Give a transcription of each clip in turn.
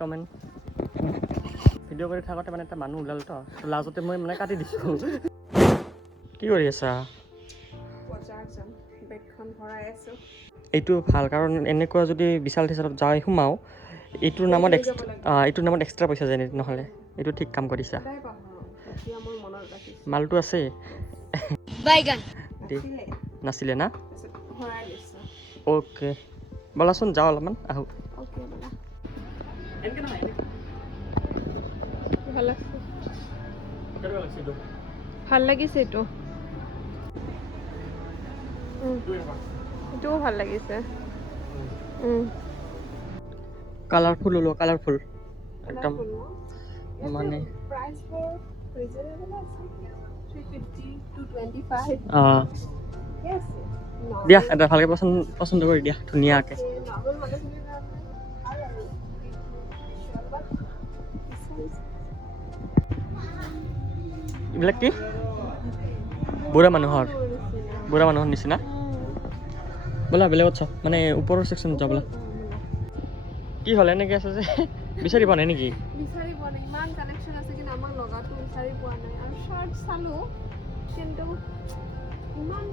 Comment video' কৰি থাকোঁতে মানে এটা মানুহ ওলাল তো লাজতে মই মানে কাটি দিছোঁ। কি কৰি আছা? এইটো ভাল কাৰণ এনেকুৱা যদি বিশাল থিয়েটাৰত যাই সোমাওঁ এইটোৰ নামত এক্সট্ৰা পইচা যায় নহ'লে এইটো ঠিক কাম কৰিছা। মালটো আছে নাছিলে না? অ'কে ব'লাচোন যাওঁ অলপমান আহোঁ। ভাল লাগিছে এইটো এইটোও ভাল লাগিছে। কালাৰফুল ওলোৱা কালাৰফুল একদম মানে দিয়া এটা ভালকৈ পচন্দ কৰি দিয়া ধুনীয়াকৈ। এইবিলাক কি বুঢ়া মানুহৰ নিচিনা ব'লা বেলেগত চাওঁ মানে ওপৰৰ ছেকশ্যনত যাওঁ ব'লা। কি হ'ল এনেকৈ আছে যে বিচাৰি পোৱা নাই নেকি? বিচাৰি পোৱা নাই, ইমান কালেকশ্যন আছে কিন্তু আমাক লগাটো বিচাৰি পোৱা নাই। আৰু শাৰ্ট চালোঁ কিন্তু ইমান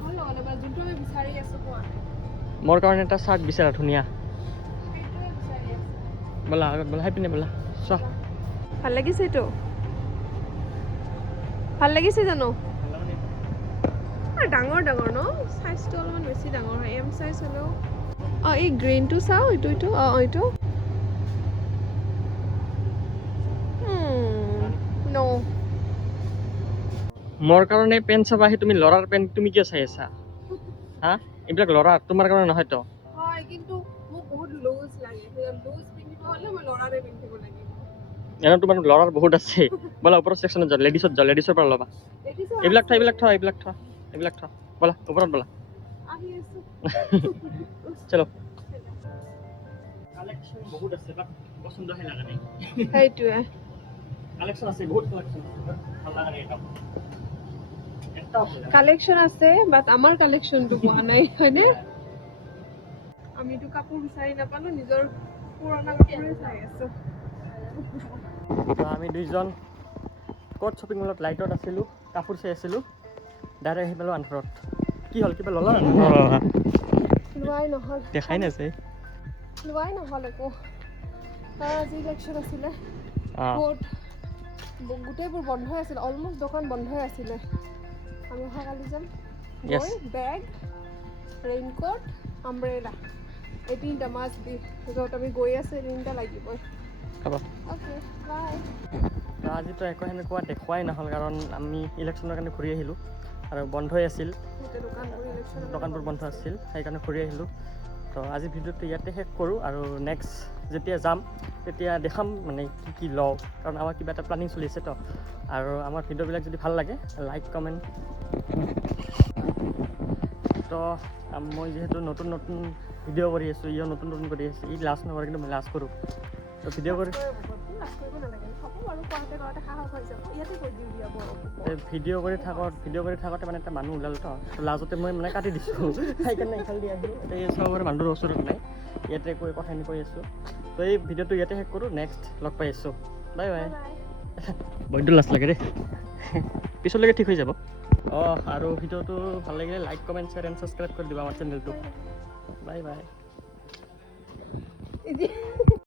ভাল লগা নাই, যোনটো আমি বিচাৰি আছোঁ পোৱা নাই। মোৰ কাৰণে এটা চাৰ্ট বিচাৰা ধুনীয়া। সেইটোৱে বিচাৰি আছোঁ। ব'লা আগত ব'লা সেইপিনে ব'লা চোৱা। ভাল লাগিছে এইটো? ভাল লাগিছে জানো? ডাঙৰ ডাঙৰ ন? চাইজটো অলপমান বেছি ডাঙৰ হয়, এম চাইজ হ'লেও। অঁ এই গ্ৰীণটো চাওঁ, এইটো এইটো ন। মোৰ কাৰণে পেণ্ট চাবা আহি তুমি ল'ৰাৰ পেণ্ট তুমি কিয় চাই আছা হা? এইবিলাক ল'ৰা তোমাৰ কাৰণে নহয়তো। হয় কিন্তু মোক বহুত লুজ লাগে, লুজ পিন্ধিব হ'লে মই ল'ৰাৰে পিন্ধিব লাগিব। এনেও তোমাৰ ল'ৰাৰ বহুত আছে। ব'লা ওপৰৰ ছেকশ্যনত যাওঁ, লেডিছৰ পৰা ল'বা। এইবিলাক থোৱা ব'লা ওপৰত ব'লা। চলো কালেকশ্যন বহুত আছে বাট পচন্দহে লগা নাই। সেইটোৱে কালেকশ্যন আছে বহুত কালেকশ্যন ভাল লগা নাই কালেকশ্যন আছে বাট আমাৰ কালেকশ্যনটো পোৱা নাই হয়নে? আমিতো কাপোৰ বিচাৰি নাপালো, নিজৰ পুৰণা কাপোৰে চাই আছো। তো আমি দুইজন ক'ত শ্বপিং মলত লাইটত আছিলোঁ, কাপোৰ চাই আছিলোঁ, ডাইৰেক্ট আহি পালোঁ আন্ধাৰত। কি হ'ল কিবা ল'লা লোৱাই নহ'ল, দেখাই নাযায়। লোৱাই নহ'ল একো। তাৰ আজি ইলেকশ্যন আছিলে, গোটেইবোৰ বন্ধই আছিলে, অলমষ্ট দোকান বন্ধই আছিলে। আমি অহাকালি যাম, গৈ বেগ, ৰেইনকোট, আমব্ৰেলা এই তিনিটা মাষ্ট বি, য'ত আমি গৈ আছোঁ এই তিনিটা লাগিবই। Okay bye. আজিতো একো সেনেকুৱা দেখুৱাই নহ'ল কাৰণ আমি ইলেকশ্যনৰ কাৰণে ঘূৰি আহিলোঁ আৰু বন্ধই আছিল, দোকানবোৰ বন্ধ আছিল, সেইকাৰণে ঘূৰি আহিলোঁ। তো আজি ভিডিঅ'টো ইয়াতে শেষ কৰোঁ আৰু নেক্সট যেতিয়া যাম তেতিয়া দেখাম মানে কি লওঁ, কাৰণ আমাৰ কিবা এটা প্লানিং চলি আছে তো। আৰু আমাৰ ভিডিঅ'বিলাক যদি ভাল লাগে লাইক কমেণ্ট। তো মই যিহেতু নতুন ভিডিঅ' কৰি আছোঁ, নতুন কৰি আছে, লাষ্ট নকৰে কিন্তু মই লাষ্ট কৰোঁ। তো ভিডিঅ' কৰি থাকোঁতে মানে এটা মানুহ ওলাল তো লাজতে মই মানে কাটি দিছোঁ। সেইকাৰণে এইফালে দি আহিলোঁ, এতিয়া চবৰে মানুহৰ ওচৰত নাই, ইয়াতে কৈ কথাখিনি কৈ আছোঁ। তো এই ভিডিঅ'টো ইয়াতে শেষ কৰোঁ, নেক্সট লগ পাই আছোঁ। Bye bye. বৈদ্য লাজ লাগে দেই, পিছলৈকে ঠিক হৈ যাব। আৰু ভিডিঅ'টো ভাল লাগিলে like comment share and subscribe কৰি দিবা আমাৰ চেনেলটো। Bye bye.